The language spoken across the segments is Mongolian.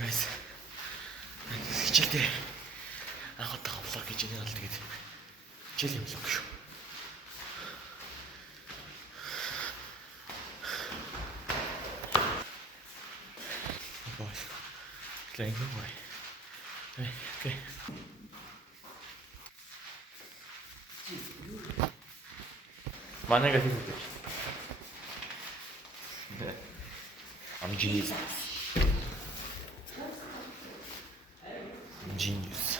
guys. Хичээлдээ анх удаа влог гэж нэг л тэгээд хичээл юм влог шүү. Boys. Playing the way. Okay. 만화가 생겼대. I'm genius. I'm genius.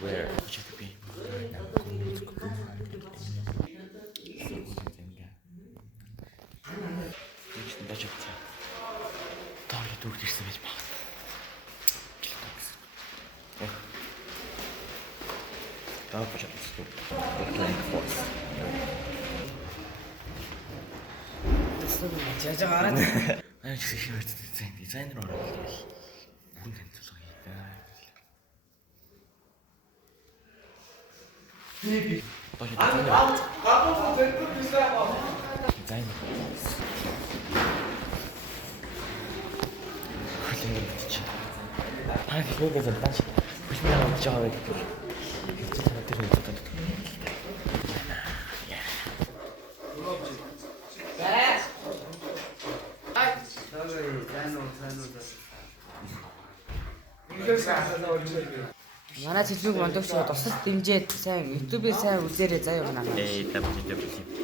Where should it be? Işte bacakta. Daha iyi dur girsin hiç bak. Daha bacakta. Playing force. Жажиг араад. Аа чи хийвэр дизайнер ороод ирэл. Хүн тэнцэл хийгээ. Хий. Дизайнер. Хөлний чи. Аа хийгээ зэнташ. Хөлний авч жаа гэдэг. Хэцүү санаа дээр үзээд байна. Манай цэлбэг мондогч тусад дэмжээд сайн YouTube-ийг сайн үзээрэй заяа өгнө. Эй, тавьчих.